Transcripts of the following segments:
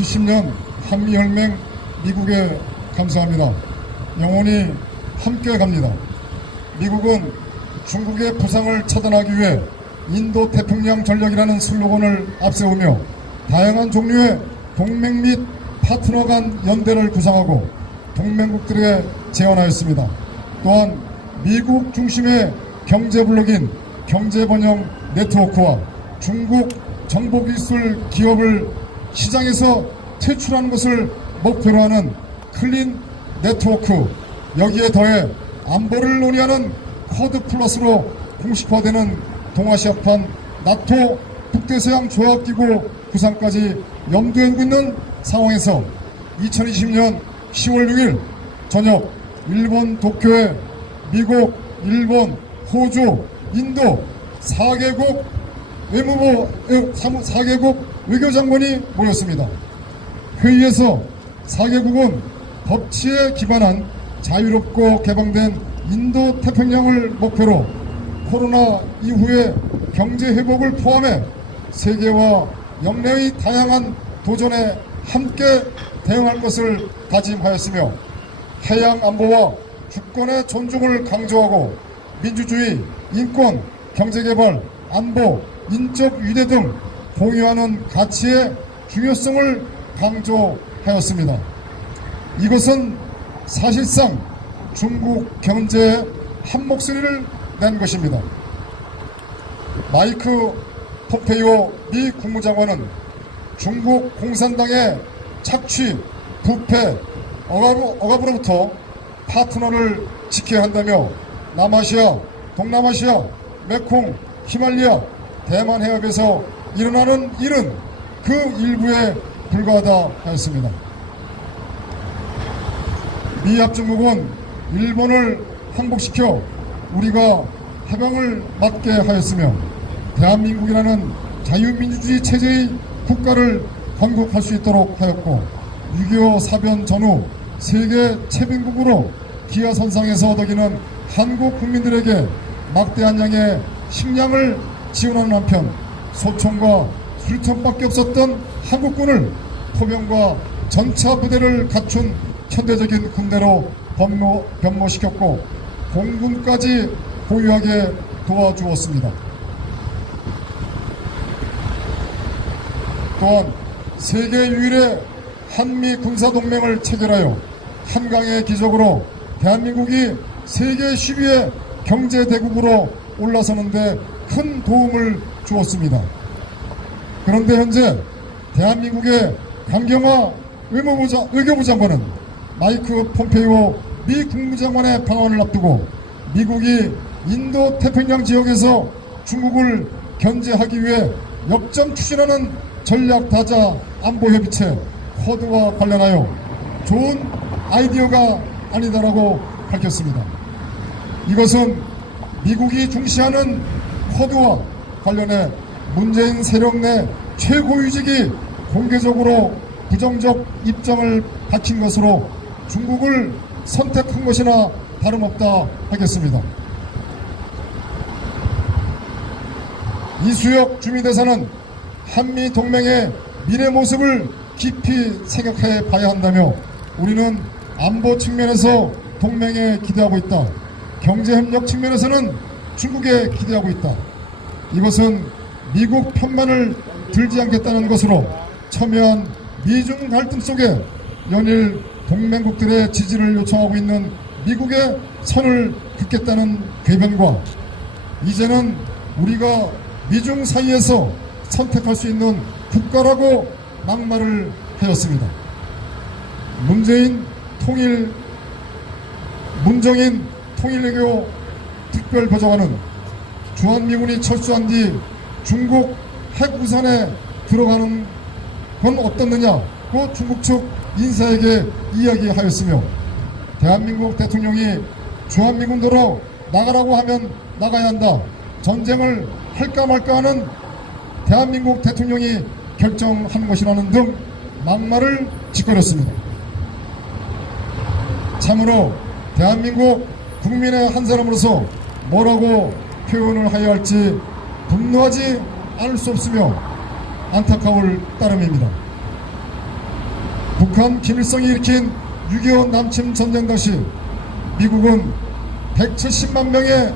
70년 한미혈맹 미국에 감사합니다. 영원히 함께 갑니다. 미국은 중국의 부상을 차단하기 위해 인도 태평양 전략이라는 슬로건을 앞세우며 다양한 종류의 동맹 및 파트너 간 연대를 구상하고 동맹국들에 제안하였습니다. 또한 미국 중심의 경제블록인 경제번영 네트워크와 중국 정보기술 기업을 시장에서 퇴출하는 것을 목표로 하는 클린 네트워크, 여기에 더해 안보를 논의하는 쿼드 플러스로 공식화되는 동아시아판 나토 북대서양 조약기구 구상까지 염두에 두고 있는 상황에서 2020년 10월 6일 저녁 일본 도쿄에 미국, 일본, 호주, 인도 4개국 외교장관이 모였습니다. 회의에서 4개국은 법치에 기반한 자유롭고 개방된 인도 태평양을 목표로 코로나 이후의 경제 회복을 포함해 세계와 영내의 다양한 도전에 함께 대응할 것을 다짐하였으며 해양 안보와 주권의 존중을 강조하고 민주주의, 인권, 경제개발, 안보, 인적 유대 등 공유하는 가치의 중요성을 강조하였습니다. 이것은 사실상 중국 견제에 한 목소리를 낸 것입니다. 마이크 폼페이오 미 국무장관은 중국 공산당의 착취, 부패, 억압으로부터 파트너를 지켜야 한다며 남아시아, 동남아시아, 메콩, 히말리아, 대만 해협에서 일어나는 일은 그 일부에 불과하다 하였습니다. 미 합중국은 일본을 항복시켜 우리가 해방을 맞게 하였으며 대한민국이라는 자유민주주의 체제의 국가를 건국할 수 있도록 하였고 6.25 사변 전후 세계 채빈국으로 기아선상에서 어덕이는 한국 국민들에게 막대한 양의 식량을 지원하는 한편 소총과 수리탄밖에 없었던 한국군을 포병과 전차 부대를 갖춘 현대적인 군대로 변모시켰고 공군까지 보유하게 도와주었습니다. 또한 세계 유일의 한미 군사동맹을 체결하여 한강의 기적으로 대한민국이 세계 10위의 경제대국으로 올라서는 데 큰 도움을 주었습니다. 그런데 현재 대한민국의 강경화 외교부 장관은 마이크 폼페이오 미 국무장관의 방한을 앞두고 미국이 인도 태평양 지역에서 중국을 견제하기 위해 역점 추진하는 전략다자 안보협의체 쿼드와 관련하여 좋은 아이디어가 아니다라고 밝혔습니다. 이것은 미국이 중시하는 쿼드와 관련해 문재인 세력 내 최고위직이 공개적으로 부정적 입장을 밝힌 것으로 중국을 선택한 것이나 다름없다 하겠습니다. 이수혁 주미대사는 한미 동맹의 미래 모습을 깊이 생각해 봐야 한다며 우리는 안보 측면에서 동맹에 기대하고 있다. 경제협력 측면에서는 중국에 기대하고 있다. 이것은 미국 편만을 들지 않겠다는 것으로 첨예한 미중 갈등 속에 연일 동맹국들의 지지를 요청하고 있는 미국의 선을 긋겠다는 궤변과 이제는 우리가 미중 사이에서 선택할 수 있는 국가라고 막말을 하였습니다. 문정인 통일외교 특별보좌관은 주한미군이 철수한 뒤 중국 핵우산에 들어가는 건 어떻느냐고 중국 측 인사에게 이야기하였으며 대한민국 대통령이 주한미군도로 나가라고 하면 나가야 한다. 전쟁을 할까 말까 하는 대한민국 대통령이 결정한 것이라는 등 막말을 짓거렸습니다. 참으로 대한민국 국민의 한 사람으로서 뭐라고 표현을 해야 할지 분노하지 않을 수 없으며 안타까울 따름입니다. 북한 김일성이 일으킨 6.25 남침 전쟁 당시 미국은 170만 명의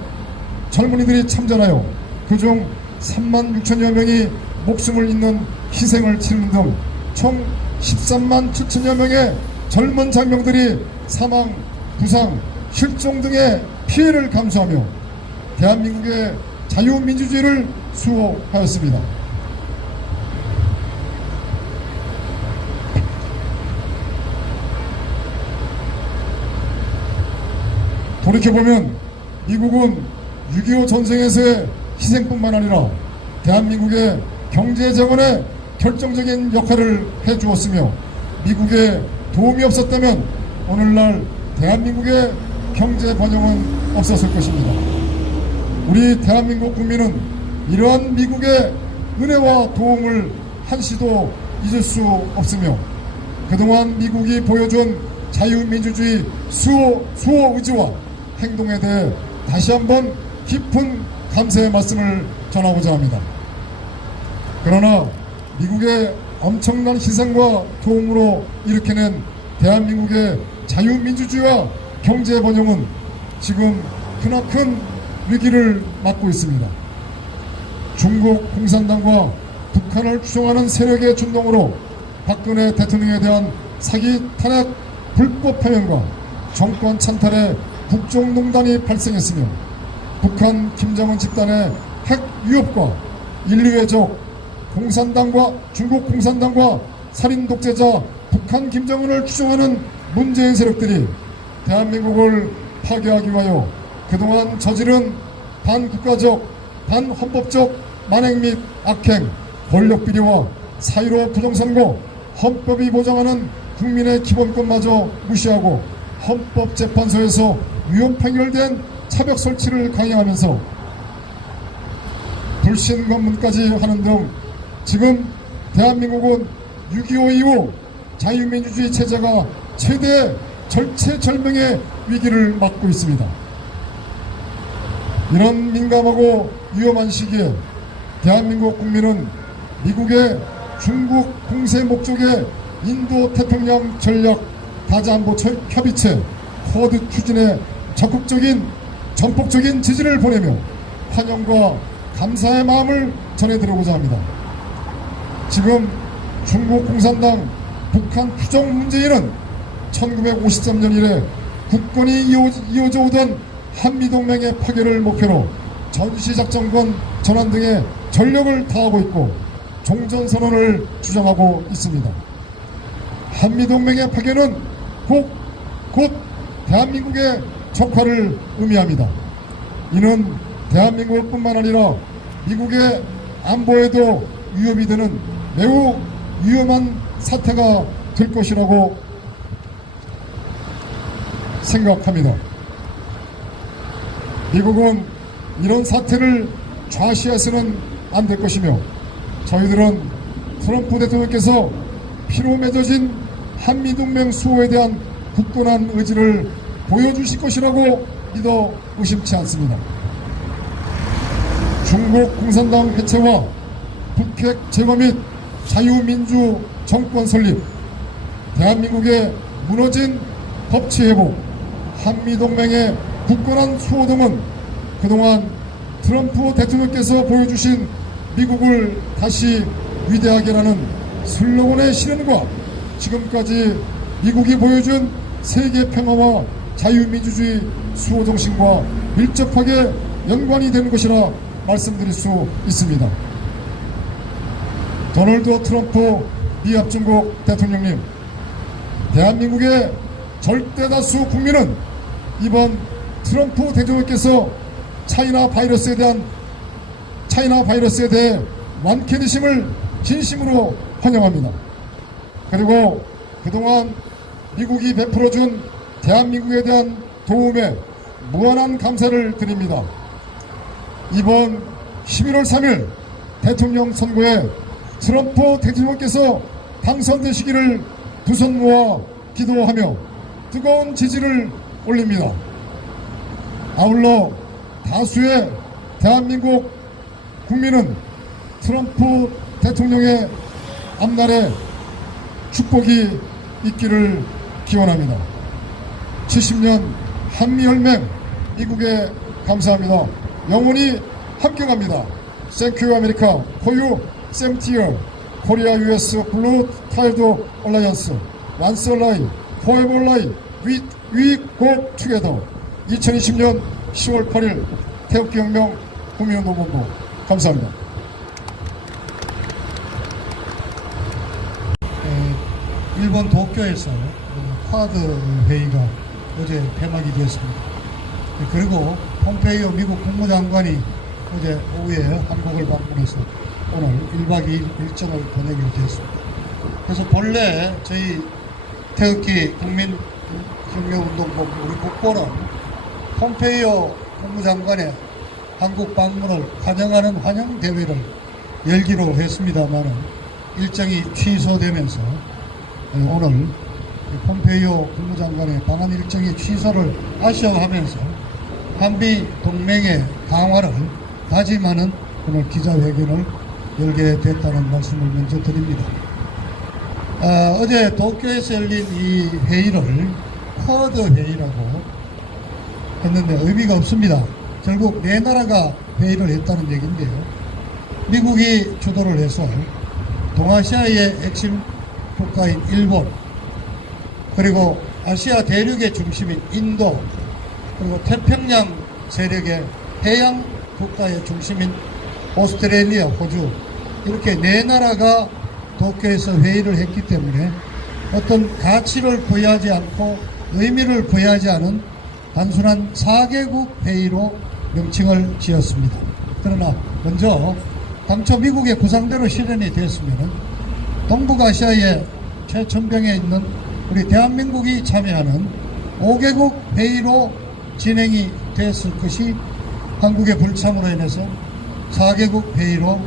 젊은이들이 참전하여 그중 3만 6천여 명이 목숨을 잃는 희생을 치르는 등 총 13만 7천여 명의 젊은 장병들이 사망, 부상, 실종 등의 피해를 감수하며 대한민국의 자유민주주의를 수호하였습니다. 돌이켜보면 미국은 6.25 전쟁에서의 희생뿐만 아니라 대한민국의 경제재건에 결정적인 역할을 해주었으며 미국의 도움이 없었다면 오늘날 대한민국의 경제 번영은 없었을 것입니다. 우리 대한민국 국민은 이러한 미국의 은혜와 도움을 한시도 잊을 수 없으며 그동안 미국이 보여준 자유민주주의 수호 의지와 행동에 대해 다시 한번 깊은 감사의 말씀을 전하고자 합니다. 그러나 미국의 엄청난 희생과 도움으로 일으켜낸 대한민국의 자유민주주의와 경제 번영은 지금 크나큰 위기를 맞고 있습니다. 중국 공산당과 북한을 추종하는 세력의 준동으로 박근혜 대통령에 대한 사기 탄핵 불법 파면과 정권 찬탈의 국정농단이 발생했으며 북한 김정은 집단의 핵 위협과 인류의 적 공산당과 중국 공산당과 살인 독재자 북한 김정은을 추종하는 문재인 세력들이 대한민국을 파괴하기 위하여 그동안 저지른 반국가적, 반헌법적 만행 및 악행, 권력비리와 사이로 부정선거, 헌법이 보장하는 국민의 기본권마저 무시하고 헌법재판소에서 위헌 판결된 차벽 설치를 강행하면서 불신 검문까지 하는 등 지금 대한민국은 6.25 이후 자유민주주의 체제가 최대 절체절명의 위기를 맞고 있습니다. 이런 민감하고 위험한 시기에 대한민국 국민은 미국의 중국 공세 목적의 인도 태평양 전략 다자안보 협의체 쿼드 추진에 적극적인 전폭적인 지지를 보내며 환영과 감사의 마음을 전해드리고자 합니다. 지금 중국 공산당 북한 추종 문재인은 1953년 이래 국권이 이어져 오던 한미동맹의 파괴를 목표로 전시작전권 전환 등의 전력을 다하고 있고 종전선언을 주장하고 있습니다. 한미동맹의 파괴는 곧 대한민국의 적화를 의미합니다. 이는 대한민국뿐만 아니라 미국의 안보에도 위협이 되는 매우 위험한 사태가 될 것이라고 생각합니다. 미국은 이런 사태를 좌시해서는 안 될 것이며 저희들은 트럼프 대통령께서 피로 맺어진 한미동맹 수호에 대한 굳건한 의지를 보여주실 것이라고 믿어 의심치 않습니다. 중국 공산당 해체와 북핵 제거 및 자유민주 정권 설립, 대한민국의 무너진 법치 회복, 한미동맹의 굳건한 수호 등은 그동안 트럼프 대통령께서 보여주신 미국을 다시 위대하게라는 슬로건의 실현과 지금까지 미국이 보여준 세계 평화와 자유민주주의 수호 정신과 밀접하게 연관이 되는 것이라 말씀드릴 수 있습니다. 도널드 트럼프 미 합중국 대통령님, 대한민국의 절대다수 국민은 이번 트럼프 대통령께서 차이나 바이러스에 대해 완쾌되심을 진심으로 환영합니다. 그리고 그동안 미국이 베풀어준 대한민국에 대한 도움에 무한한 감사를 드립니다. 이번 11월 3일 대통령 선거에 트럼프 대통령께서 당선되시기를 두 손 모아 기도하며 뜨거운 지지를 올립니다. 아울러 다수의 대한민국 국민은 트럼프 대통령의 앞날에 축복이 있기를 기원합니다. 70년 한미혈맹 미국에 감사합니다. 영원히 함께갑니다. Thank you, America. For you, same tier. Korea, US, Blue Tide Alliance. Once alive, forever alive. We go together. 2020년 10월 8일 태극기혁명 국민운동본부 감사합니다. 일본 도쿄에서 쿼드 회의가 어제 폐막이 되었습니다. 그리고 폼페이오 미국 국무장관이 어제 오후에 한국을 방문해서 오늘 1박 2일 일정을 보내기로 되었습니다. 그래서 본래 저희 태극기 국민혁명운동본부 우리 국보는 폼페이오 국무장관의 한국 방문을 환영하는 환영 대회를 열기로 했습니다만은 일정이 취소되면서 오늘 폼페이오 국무장관의 방한 일정의 취소를 아쉬워하면서 한미 동맹의 강화를 다짐하는 오늘 기자회견을 열게 됐다는 말씀을 먼저 드립니다. 어제 도쿄에서 열린 이 회의를 쿼드 회의라고 했는데 의미가 없습니다. 결국 네 나라가 회의를 했다는 얘기인데요. 미국이 주도를 해서 동아시아의 핵심 국가인 일본, 그리고 아시아 대륙의 중심인 인도, 그리고 태평양 세력의 해양 국가의 중심인 오스트레일리아, 호주, 이렇게 네 나라가 도쿄에서 회의를 했기 때문에 어떤 가치를 부여하지 않고 의미를 부여하지 않은 단순한 4개국 회의로 명칭을 지었습니다. 그러나 먼저 당초 미국의 구상대로 실현이 되었으면 동북아시아의 최천병에 있는 우리 대한민국이 참여하는 5개국 회의로 진행이 됐을 것이 한국의 불참으로 인해서 4개국 회의로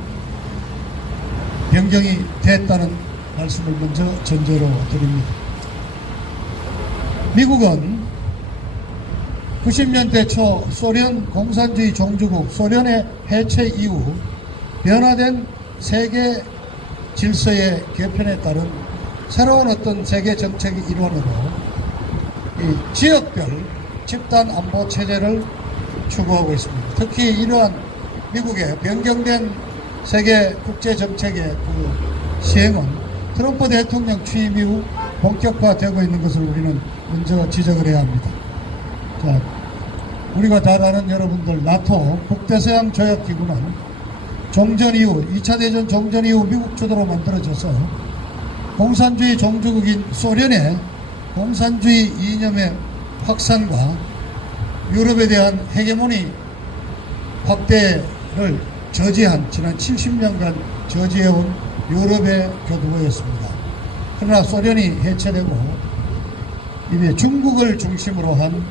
변경이 됐다는 말씀을 먼저 전제로 드립니다. 미국은 90년대 초 소련 공산주의 종주국 소련의 해체 이후 변화된 세계 질서의 개편에 따른 새로운 어떤 세계 정책의 일환으로 이 지역별 집단 안보 체제를 추구하고 있습니다. 특히 이러한 미국의 변경된 세계 국제 정책의 그 시행은 트럼프 대통령 취임 이후 본격화되고 있는 것을 우리는 먼저 지적을 해야 합니다. 자, 우리가 잘 아는 여러분들 나토 북대서양 조약기구는 종전 이후 2차 대전 종전 이후 미국 주도로 만들어져서 공산주의 종주국인 소련의 공산주의 이념의 확산과 유럽에 대한 헤게모니 확대를 저지한 지난 70년간 저지해온 유럽의 교두보였습니다. 그러나 소련이 해체되고 이제 중국을 중심으로 한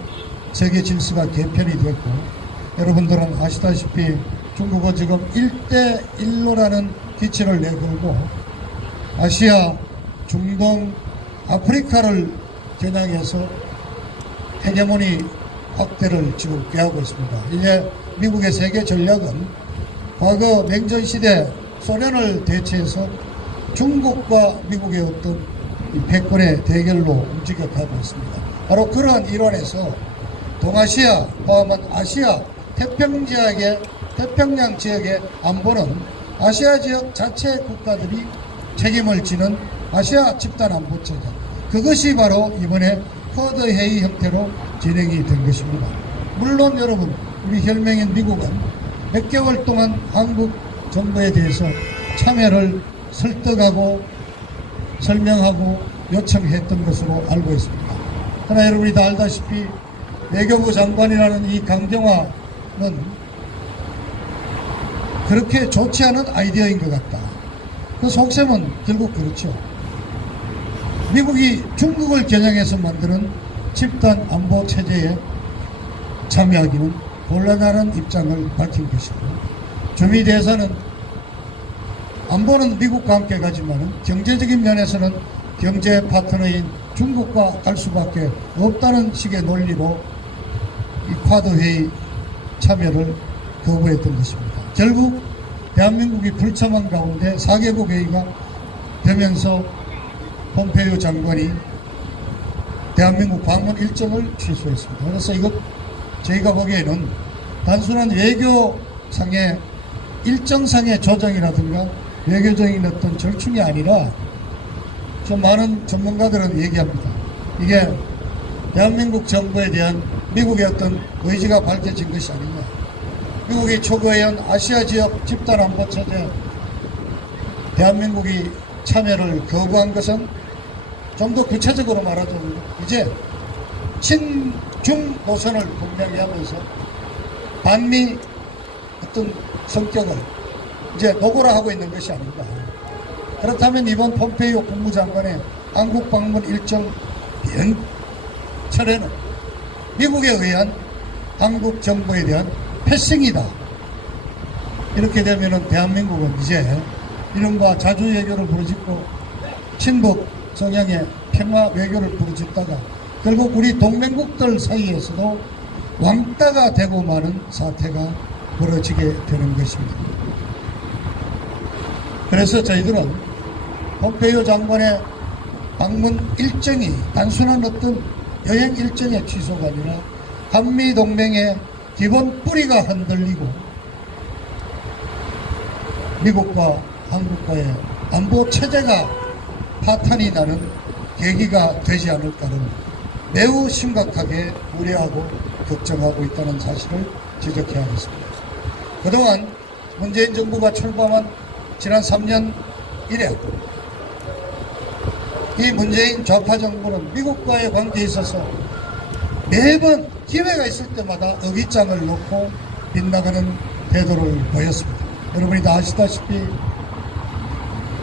세계 질서가 개편이 됐고, 여러분들은 아시다시피 중국은 지금 1대1로라는 기치를 내걸고 아시아, 중동, 아프리카를 겨냥해서 헤게모니 확대를 지금 꾀하고 있습니다. 이제 미국의 세계 전략은 과거 냉전시대 소련을 대체해서 중국과 미국의 어떤 패권의 대결로 움직여가고 있습니다. 바로 그러한 일환에서 동아시아 포함한 아시아 태평양 지역의 안보는 아시아 지역 자체 국가들이 책임을 지는 아시아 집단 안보 체제, 그것이 바로 이번에 쿼드 회의 형태로 진행이 된 것입니다. 물론 여러분, 우리 혈맹인 미국은 몇 개월 동안 한국 정부에 대해서 참여를 설득하고 설명하고 요청했던 것으로 알고 있습니다. 그러나 여러분이 다 알다시피 외교부 장관이라는 이 강경화는 그렇게 좋지 않은 아이디어인 것 같다. 그 속셈은 결국 그렇죠. 미국이 중국을 겨냥해서 만드는 집단 안보 체제에 참여하기는 곤란하는 입장을 밝힌 것이고, 주미 대사는 안보는 미국과 함께 가지만 경제적인 면에서는 경제 파트너인 중국과 갈 수밖에 없다는 식의 논리로 이 쿼드 회의 참여를 거부했던 것입니다. 결국 대한민국이 불참한 가운데 4개국 회의가 되면서 폼페이오 장관이 대한민국 방문 일정을 취소했습니다. 그래서 이것 저희가 보기에는 단순한 외교상의 일정상의 조정이라든가 외교적인 어떤 절충이 아니라 좀 많은 전문가들은 얘기합니다. 이게 대한민국 정부에 대한 미국의 어떤 의지가 밝혀진 것이 아니냐. 미국이 초거해온 아시아 지역 집단안보체제 대한민국이 참여를 거부한 것은 좀 더 구체적으로 말하자면 이제 친중 노선을 분명히 하면서 반미 어떤 성격을 이제 노골화하고 있는 것이 아닌가. 그렇다면 이번 폼페이오 국무장관의 한국 방문 일정 변철에는 미국에 의한 한국 정부에 대한 패싱이다. 이렇게 되면은 대한민국은 이제 이른바 자주 외교를 부르짖고 친북 성향의 평화 외교를 부르짖다가 결국 우리 동맹국들 사이에서도 왕따가 되고 마는 사태가 벌어지게 되는 것입니다. 그래서 저희들은 폼페이오 장관의 방문 일정이 단순한 어떤 여행 일정의 취소가 아니라 한미동맹의 기본 뿌리가 흔들리고 미국과 한국과의 안보 체제가 파탄이 나는 계기가 되지 않을까를 매우 심각하게 우려하고 걱정하고 있다는 사실을 지적해야 하겠습니다. 그동안 문재인 정부가 출범한 지난 3년 이래 이 문재인 좌파 정부는 미국과의 관계에 있어서 매번 기회가 있을 때마다 어깃장을 놓고 빗나가는 태도를 보였습니다. 여러분이 다 아시다시피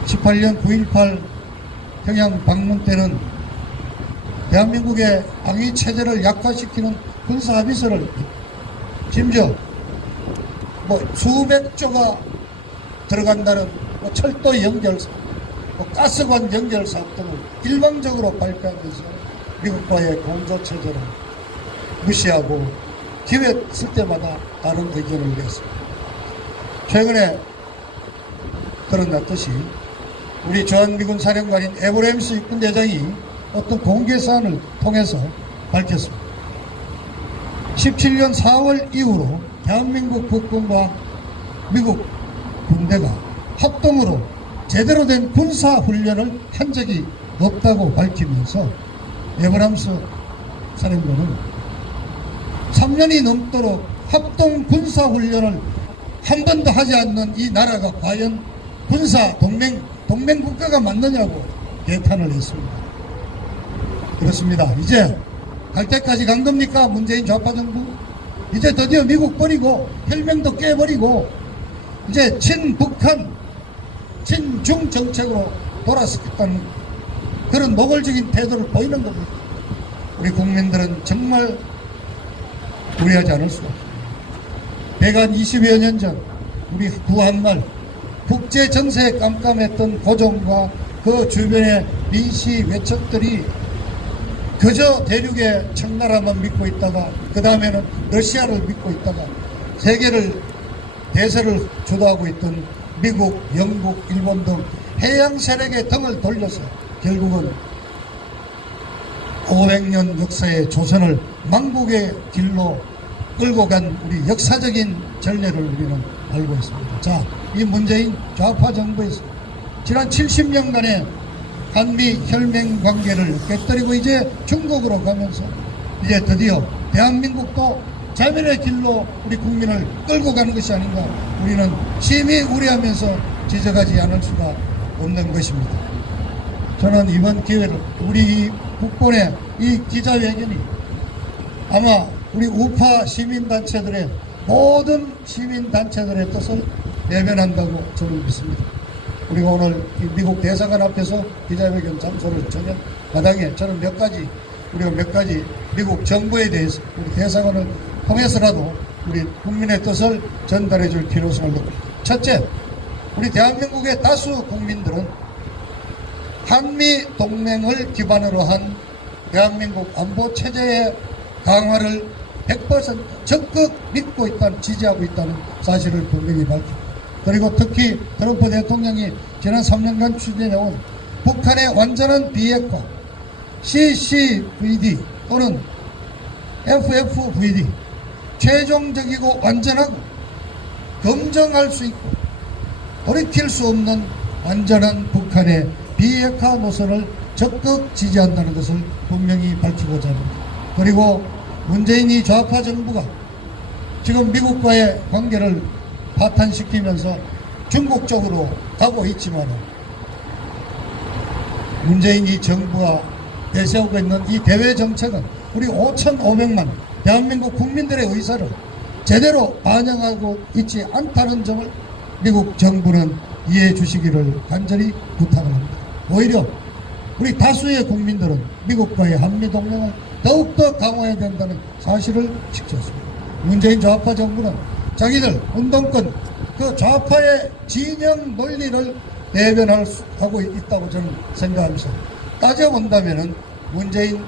18년 9.18 평양 방문 때는 대한민국의 방위 체제를 약화시키는 군사 합의서를 심지어 수백조가 들어간다는 철도 연결사, 가스관 연결 사업 등을 일방적으로 발표하면서 미국과의 공조 체제를 무시하고 기회 있을 때마다 다른 의견을 냈습니다. 최근에 드러났듯이 우리 주한미군 사령관인 에브레임스 육군대장이 어떤 공개사안을 통해서 밝혔습니다. 17년 4월 이후로 대한민국 국군과 미국 군대가 합동으로 제대로 된 군사훈련을 한 적이 없다고 밝히면서 에브람스 사령관은 3년이 넘도록 합동 군사훈련을 한 번도 하지 않는 이 나라가 과연 군사 동맹국가가 맞느냐고 개탄을 했습니다. 그렇습니다. 이제 갈 때까지 간 겁니까? 문재인 좌파 정부? 이제 드디어 미국 버리고 혈맹도 깨버리고 이제 친북한 친중 정책으로 돌아서겠다는 그런 노골적인 태도를 보이는 겁니다. 우리 국민들은 정말 우려하지 않을 수가 없습니다. 대간 20여 년 전 우리 구한말 국제 정세에 깜깜했던 고종과 그 주변의 민시 외척들이 그저 대륙의 청나라만 믿고 있다가 그 다음에는 러시아를 믿고 있다가 세계를 대세를 주도하고 있던 미국, 영국, 일본 등 해양 세력의 등을 돌려서 결국은 500년 역사의 조선을 망국의 길로 끌고 간 우리 역사적인 전례를 우리는 알고 있습니다. 자, 이 문재인 좌파 정부에서 지난 70년간의 한미 혈맹 관계를 깨뜨리고 이제 중국으로 가면서 이제 드디어 대한민국도 자멸의 길로 우리 국민을 끌고 가는 것이 아닌가 우리는 심히 우려하면서 지적하지 않을 수가 없는 것입니다. 저는 이번 기회를 우리 국본의 이 기자회견이 아마 우리 우파 시민단체들의 모든 시민단체들의 뜻을 대변한다고 저는 믿습니다. 우리가 오늘 미국 대사관 앞에서 기자회견 장소를 정한 마당에 저는 우리가 몇 가지 미국 정부에 대해서 우리 대사관을 통해서라도 우리 국민의 뜻을 전달해 줄 필요성을 느낍니다. 첫째, 우리 대한민국의 다수 국민들은 한미 동맹을 기반으로 한 대한민국 안보 체제의 강화를 100% 적극 믿고 있다는, 지지하고 있다는 사실을 분명히 밝힙니다. 그리고 특히 트럼프 대통령이 지난 3년간 추진해온 북한의 완전한 비핵화, CCVD 또는 FFVD 최종적이고 완전하고 검증할 수 있고 돌이킬 수 없는 안전한 북한의 비핵화 노선을 적극 지지한다는 것을 분명히 밝히고자 합니다. 그리고 문재인이 좌파 정부가 지금 미국과의 관계를 파탄시키면서 중국 쪽으로 가고 있지만 문재인이 정부가 내세우고 있는 이 대외 정책은 우리 5,500만 대한민국 국민들의 의사를 제대로 반영하고 있지 않다는 점을 미국 정부는 이해해 주시기를 간절히 부탁을 합니다. 오히려 우리 다수의 국민들은 미국과의 한미동맹을 더욱더 강화해야 된다는 사실을 지켰습니다. 문재인 좌파 정부는 자기들 운동권 그 좌파의 진영 논리를 대변하고 있다고 저는 생각하면서 따져본다면 문재인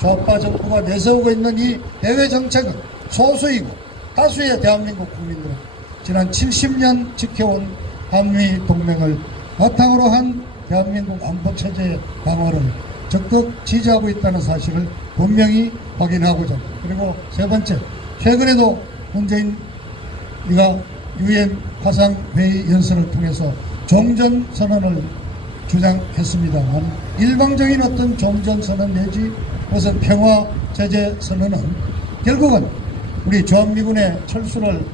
좌파 정부가 내세우고 있는 이 대외 정책은 소수이고 다수의 대한민국 국민들은 지난 70년 지켜온 한미 동맹을 바탕으로 한 대한민국 안보 체제의 강화를 적극 지지하고 있다는 사실을 분명히 확인하고자 합니다. 그리고 세 번째, 최근에도 문재인 우리가 UN 화상회의 연설을 통해서 종전선언을 주장했습니다만 일방적인 어떤 종전선언 내지 무슨 평화제재 선언은 결국은 우리 주한미군의 철수를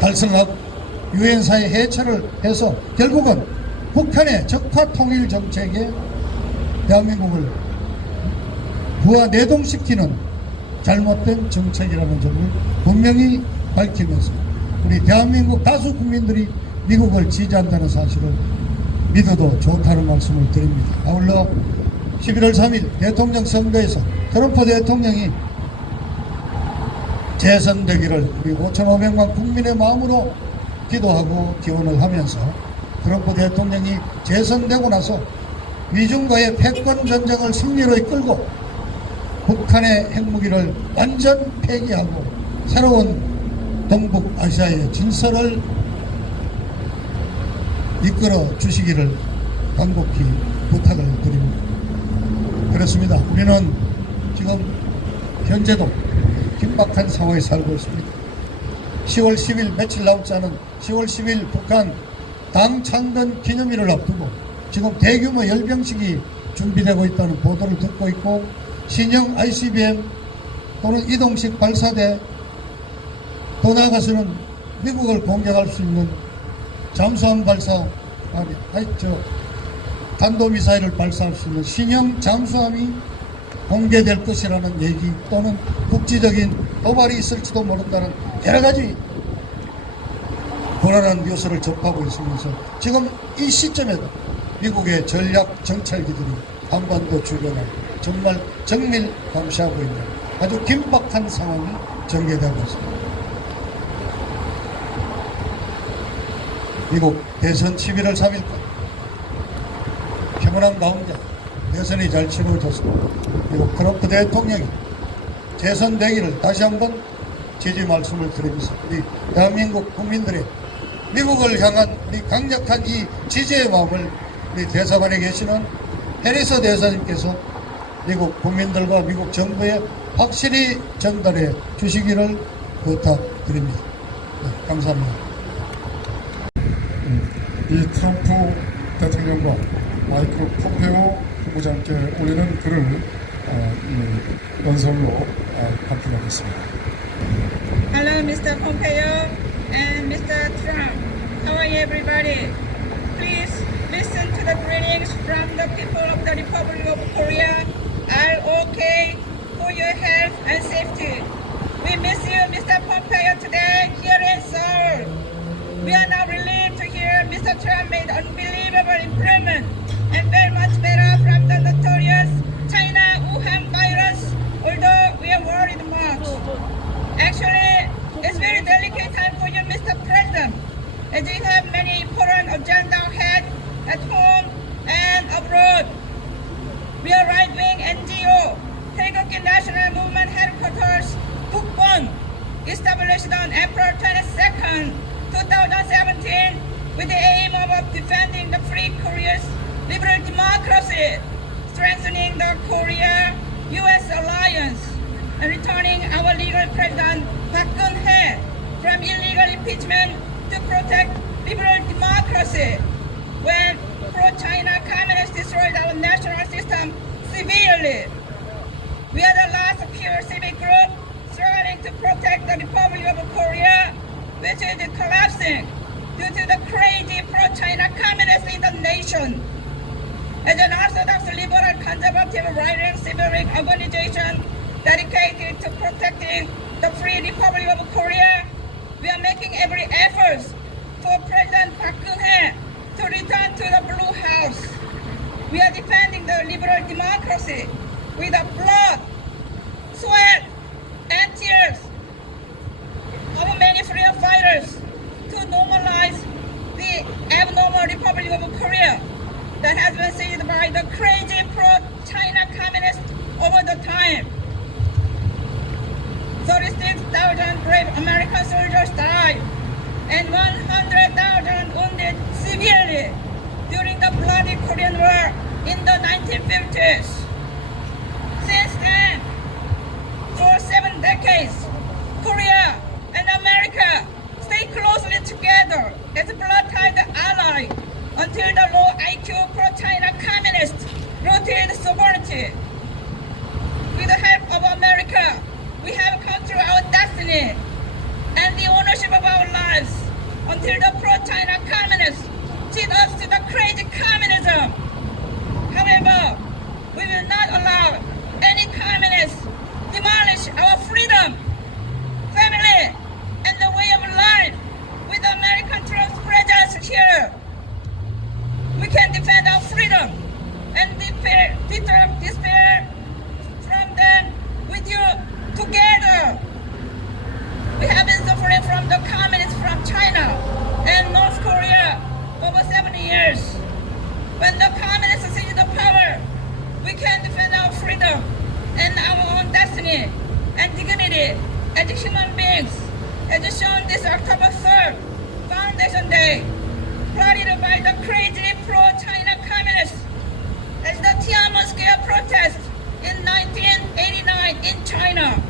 달성하고 유엔사의 해체를 해서 결국은 북한의 적화 통일 정책에 대한민국을 부하 내동시키는 잘못된 정책이라는 점을 분명히 밝히면서 우리 대한민국 다수 국민들이 미국을 지지한다는 사실을 믿어도 좋다는 말씀을 드립니다. 아울러 11월 3일 대통령 선거에서 트럼프 대통령이 재선되기를 우리 5,500만 국민의 마음으로 기도하고 기원을 하면서 트럼프 대통령이 재선되고 나서 미중과의 패권 전쟁을 승리로 이끌고 북한의 핵무기를 완전 폐기하고 새로운 동북아시아의 진설을 이끌어 주시기를 간곡히 부탁을 드립니다. 그렇습니다. 우리는 지금 현재도 긴박한 상황에 살고 있습니다. 10월 10일 며칠 남지 않은 10월 10일 북한 당 창건 기념일을 앞두고 지금 대규모 열병식이 준비되고 있다는 보도를 듣고 있고 신형 ICBM 또는 이동식 발사대 또 나아가서는 미국을 공격할 수 있는 잠수함 발사 탄도미사일을 발사할 수 있는 신형 잠수함이 공개될 것이라는 얘기 또는 국지적인 도발이 있을지도 모른다는 여러가지 불안한 뉴스를 접하고 있으면서 지금 이 시점에도 미국의 전략 정찰기들이 한반도 주변을 정말 정밀 감시하고 있는 아주 긴박한 상황이 전개되고 있습니다. 미국 대선 11월 3일까지 평온한 가운데 대선이 잘 치러졌습니다. 미국 트럼프 대통령이 재선되기를 다시 한번 지지 말씀을 드리면서 우리 대한민국 국민들의 미국을 향한 우리 강력한 이 지지의 마음을 우리 대사관에 계시는 해리스 대사님께서 미국 국민들과 미국 정부에 확실히 전달해 주시기를 부탁드립니다. 네, 감사합니다. 이 트럼프 대통령과 마이크 폼페오 부부장께 올리는 글을 연설로 발표하겠습니다. Hello, Mr. Pompeo and Mr. Trump. How are you, everybody? Please listen to the greetings from the people of the Republic of Korea. Are okay for your health and safety. We miss you, Mr. Pompeo, today here in Seoul. We are now relieved to hear Mr. Trump made unbelievable improvement and very much better from the notorious China Wuhan virus, although we are worried much. Actually, it's very delicate time for you, Mr. President, as you have many important agenda ahead at home and abroad. We are right-wing NGO, Taegukgi National Movement Headquarters, Bukbon, established on April 22nd, 2017, with the aim of defending the free Korea's liberal democracy. strengthening the Korea-U.S. alliance and returning our legal president Park Geun-hye from illegal impeachment to protect liberal democracy when pro-China communists destroyed our national system severely. We are the last pure civic group struggling to protect the Republic of Korea, which is collapsing due to the crazy pro-China communists in the nation. As an Orthodox liberal conservative right-wing civic organization dedicated to protecting the free Republic of Korea, we are making every effort for President Park Geun-hye to return to the Blue House. We are defending the liberal democracy with the blood, sweat, and tears of many freedom fighters to normalize the abnormal Republic of Korea that has been seized by the crazy pro-China communists over the time. 36,000 brave American soldiers died and 100,000 wounded severely during the bloody Korean War in the 1950s. Since then, for 7 decades, Korea and America stay closely together as a blood-tied ally until the low IQ pro-China communists rotated sovereignty. With the help of America, we have control our destiny and the ownership of our lives until the pro-China communists cheat us to the crazy communism. However, we will not allow any communists demolish our freedom, family, and the way of life with American troops presence here. We can defend our freedom and deter despair from them with you together. We have been suffering from the communists from China and North Korea over 70 years. When the communists seize the power, we can defend our freedom and our own destiny and dignity as human beings, as shown this October 3rd, Foundation Day, plotted by the crazy pro-China communists as the Tiananmen Square protest in 1989 in China.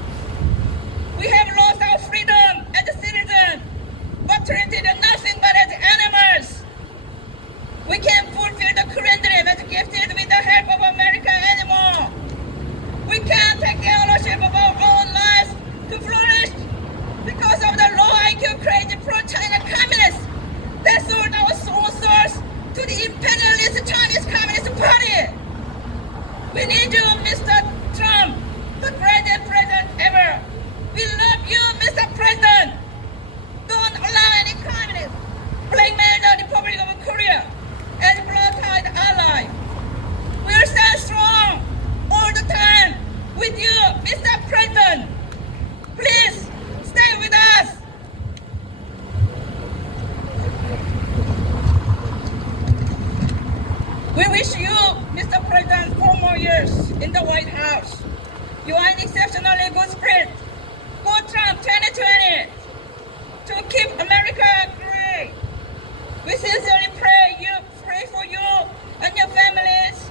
We have lost our freedom as a citizen, but treated nothing but as animals. We can't fulfill the Korean dream as gifted with the help of America anymore. We can't take the ownership of our own lives to flourish because of the low IQ crazy pro-China communists that sold our soul source to the imperialist Chinese Communist Party. We need you, Mr. Trump, the greatest president ever. We love you, Mr. President. Don't allow any communist blackmail the Republic of Korea as a blood-tied ally. We will stand strong all the time with you, Mr. President. Please stay with us. We wish you, Mr. President, 4 more years in the White House. You are in exceptionally good spirit. Go Trump 2020 to keep America great. We sincerely pray for you and your families,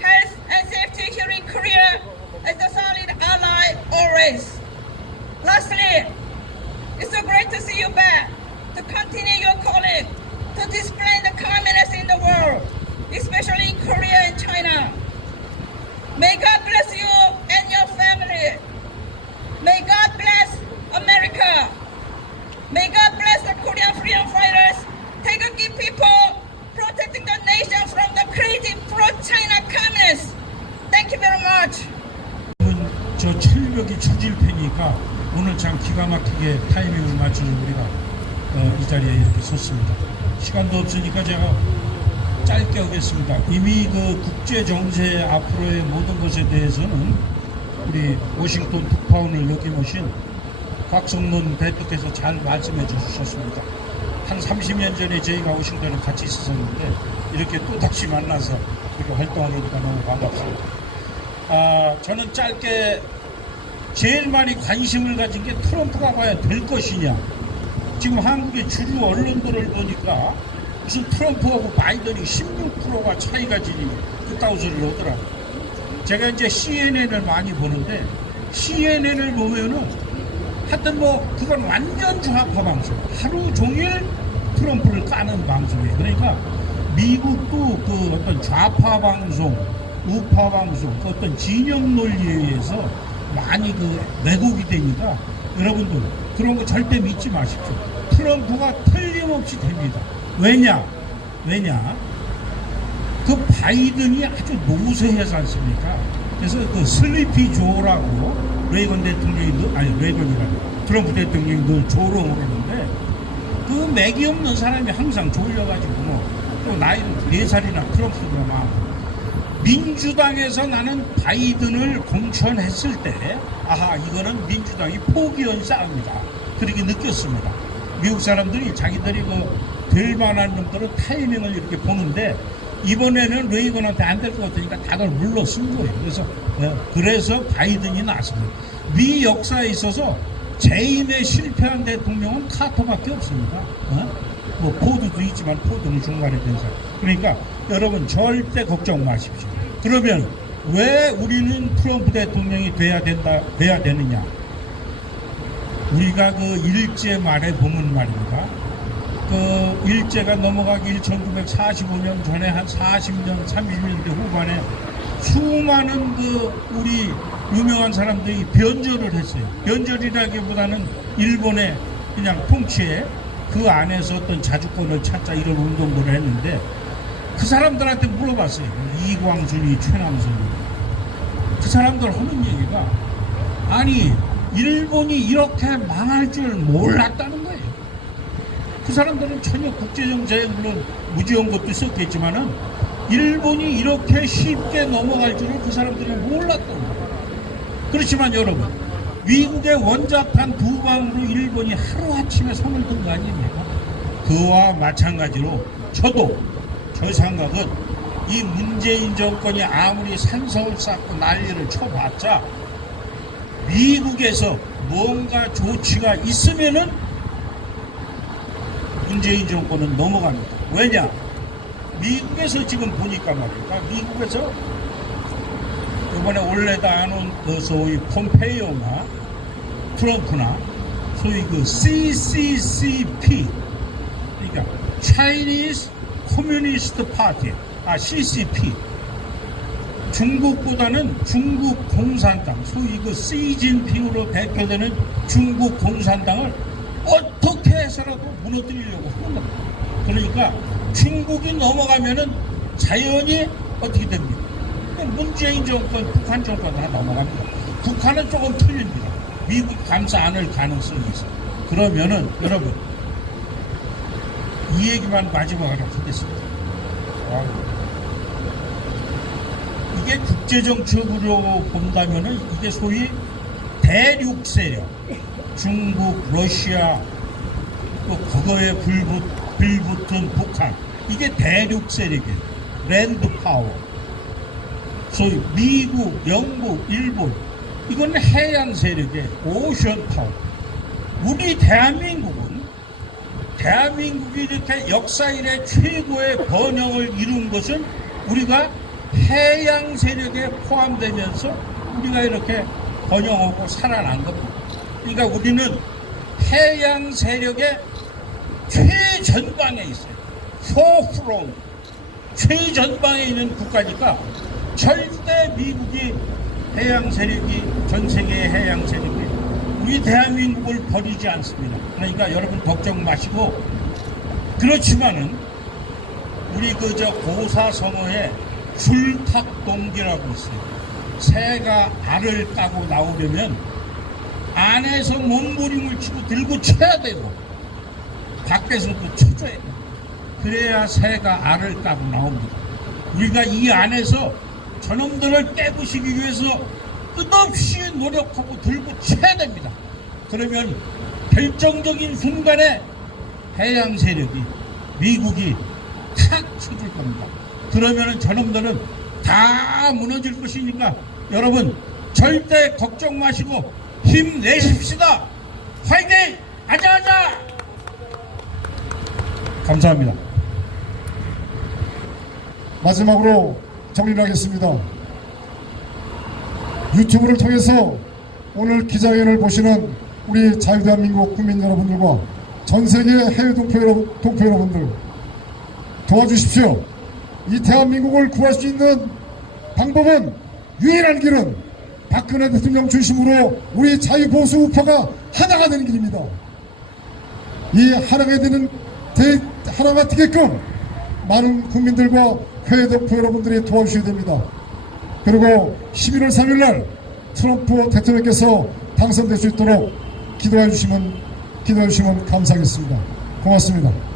health and safety here in Korea as a solid ally always. Lastly, it's so great to see you back to continue your calling to display the communists in the world, especially in Korea and China. May God bless you and your family. May God bless America. May God bless the Korean freedom fighters, taking people, protecting the nation from the crazy pro-China communists. Thank you very much. 저 철벽이 처질 테니까 오늘 참 기가 막히게 타이밍을 맞춰서 우리가 이 자리에 이렇게 섰습니다. 시간도 없으니까 제가 짧게 하겠습니다. 이미 그 국제 정세 앞으로의 모든 것에 대해서는 우리 워싱턴 특파원을 여기 모신 곽성문 대표께서 잘 말씀해 주셨습니다. 한 30년 전에 저희가 워싱턴에 같이 있었는데 이렇게 또다시 만나서 이렇게 활동을 하니까 너무 반갑습니다. 저는 짧게 제일 많이 관심을 가진 게 트럼프가 과연 될 것이냐. 지금 한국의 주류 언론들을 보니까 무슨 트럼프하고 바이든이 16%가 차이가 지니 그따위 소리를 하더라고요. 제가 이제 CNN을 많이 보는데 CNN을 보면은 하여튼 뭐 그건 완전 좌파 방송, 하루 종일 트럼프를 까는 방송이에요. 그러니까 미국도 그 어떤 좌파 방송, 우파 방송, 그 어떤 진영 논리에 의해서 많이 그 왜곡이 되니까 여러분들 그런 거 절대 믿지 마십시오. 트럼프가 틀림없이 됩니다. 왜냐? 그 바이든이 아주 노쇠하지 않습니까? 그래서 그 슬리피 조라고 레이건 대통령이 아니 레이건이라고 트럼프 대통령이 늘 조롱을 했는데 그 맥이 없는 사람이 항상 졸려가지고 또 나이는 4살이나 트럼프보다 많고 민주당에서 나는 바이든을 공천했을 때 아하 이거는 민주당이 포기한 싸움이다 그렇게 느꼈습니다. 미국 사람들이 자기들이 그 될 만한 놈들은 타이밍을 이렇게 보는데 이번에는 레이건한테 안 될 것 같으니까 다들 물러쓴 거예요. 그래서 바이든이 나왔습니다. 미 역사에 있어서 재임에 실패한 대통령은 카터밖에 없습니다. 뭐 포드도 있지만 포드는 중간에 된 사람. 그러니까 여러분 절대 걱정 마십시오. 그러면 왜 우리는 트럼프 대통령이 돼야 되느냐? 우리가 그 일제 말에 보면 말입니다. 그 일제가 넘어가기 1945년 전에 한 40년, 30년대 후반에 수많은 그 우리 유명한 사람들이 변절을 했어요. 변절이라기보다는 일본의 그냥 통치에 그 안에서 어떤 자주권을 찾자 이런 운동들을 했는데 그 사람들한테 물어봤어요. 이광순이, 최남선이. 그 사람들 하는 얘기가 아니 일본이 이렇게 망할 줄 몰랐다는 거예요. 그 사람들은 전혀 국제정세에 물론 무지한 것도 있었겠지만은 일본이 이렇게 쉽게 넘어갈 줄을 그 사람들은 몰랐다는 거예요. 그렇지만 여러분 미국의 원자탄 2방으로 일본이 하루아침에 손을 든 거 아닙니까? 그와 마찬가지로 저도 저 생각은 이 문재인 정권이 아무리 산성을 쌓고 난리를 쳐봤자 미국에서 뭔가 조치가 있으면은 문재인 정권은 넘어갑니다. 왜냐? 미국에서 지금 보니까 말입니다. 미국에서 이번에 올해다 안 온 그 소위 폼페이오나 트럼프나 소위 그 CCCP 그러니까 Chinese Communist Party CCP 중국보다는 중국 공산당 소위 그 시진핑으로 대표되는 중국 공산당을 어떻게 해서라도 무너뜨리려고 하는 겁니다. 그러니까 중국이 넘어가면은 자연히 어떻게 됩니까? 문재인 정권, 북한 정권 다 넘어갑니다. 북한은 조금 틀립니다. 미국 감싸 안을 가능성이 있어요. 그러면은 여러분 이 얘기만 마지막으로 하겠습니다. 이게 국제정책으로 본다면은 이게 소위 대륙 세력, 중국, 러시아, 또 그거에 불붙은 북한, 이게 대륙 세력이에요. 랜드 파워. 소위 미국, 영국, 일본, 이건 해양 세력의 오션 파워. 우리 대한민국이 이렇게 역사 이래 최고의 번영을 이룬 것은 우리가 해양 세력에 포함되면서 우리가 이렇게 번영하고 살아난 겁니다. 그러니까 우리는 해양 세력의 최전방에 있어요. forefront, 최전방에 있는 국가니까 절대 미국이 해양 세력이 전 세계의 해양 세력이 우리 대한민국을 버리지 않습니다. 그러니까 여러분 걱정 마시고 그렇지만은 우리 그저 고사성어에 줄탁동기라고 있어요. 새가 알을 까고 나오려면 안에서 몸부림을 치고 들고 쳐야 되고 밖에서도 쳐줘야 돼요. 그래야 새가 알을 까고 나옵니다. 우리가 이 안에서 저놈들을 깨부시기 위해서 끝없이 노력하고 들고 쳐야 됩니다. 그러면 결정적인 순간에 해양 세력이 미국이 탁 쳐줄 겁니다. 그러면은 저놈들은 다 무너질 것이니까 여러분 절대 걱정 마시고 힘내십시다. 화이팅! 아자아자! 감사합니다. 마지막으로 정리를 하겠습니다. 유튜브를 통해서 오늘 기자회견을 보시는 우리 자유대한민국 국민 여러분들과 전 세계 해외 동포 여러분들 도와주십시오. 이 대한민국을 구할 수 있는 방법은 유일한 길은 박근혜 대통령 중심으로 우리 자유보수 우파가 하나가 되는 길입니다. 이 하나가 되게끔 많은 국민들과 해외 동포 여러분들이 도와주셔야 됩니다. 그리고 11월 3일 날 트럼프 대통령께서 당선될 수 있도록 기도해 주시면 감사하겠습니다. 고맙습니다.